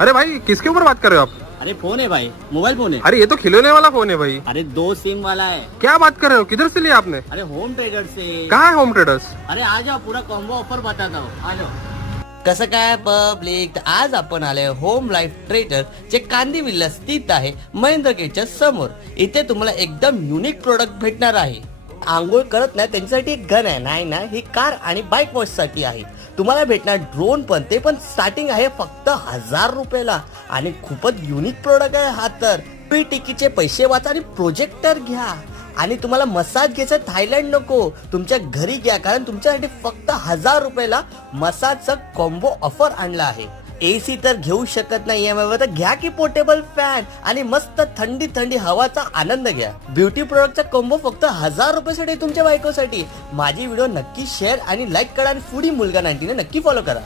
अरे भाई किसके ऊपर बात कर रहे हो आप? अरे फोन है भाई, मोबाइल फोन है। अरे ये तो खिलौने वाला फोन है भाई। अरे 2 सिम वाला है। क्या बात कर रहे हो? किधर से लिया आपने? अरे होम ट्रेडर से। कहाँ है होम ट्रेडर्स? अरे आ जाओ, पूरा कॉम्बो ऑफर बताता हूँ, आ जाओ। कसं काय पब्लिक, आज आपण आले होम लाईफ ट्रेडर जे कांदिवलीला स्थित आहे महेंद्र गेटच्या समोर. इथे तुम्हाला एकदम युनिक प्रोडक्ट भेटणार आहे. आंघोळ करत नाही त्यांच्यासाठी एक गन आहे, नाही ना ही कार आणि बाईक वॉश साठी आहे. तुम्हाला भेटणार ड्रोन पण, ते पण स्टार्टिंग आहे फक्त 1000 रुपयाला. आणि खूपच युनिक प्रोडक्ट आहे हा. तर तुम्ही तिकीटचे पैसे वाचा आणि प्रोजेक्टर घ्या. आणि तुम्हाला मसाज घ्यायचा थायलंड नको, तुमच्या घरी घ्या, कारण तुमच्यासाठी फक्त 1000 रुपयाला मसाजचा कॉम्बो ऑफर आणला आहे. एसी तर घेऊ शकत नाही EMI तर घ्या की पोर्टेबल फॅन आणि मस्त थंडी थंडी हवाचा आनंद घ्या. ब्युटी प्रोडक्टचा कॉम्बो फक्त 1000 रुपयासाठी तुमच्या बायकोसाठी. माझी व्हिडिओ नक्की शेअर आणि लाईक करा आणि फूडी मुलगा 19 नक्की फॉलो करा.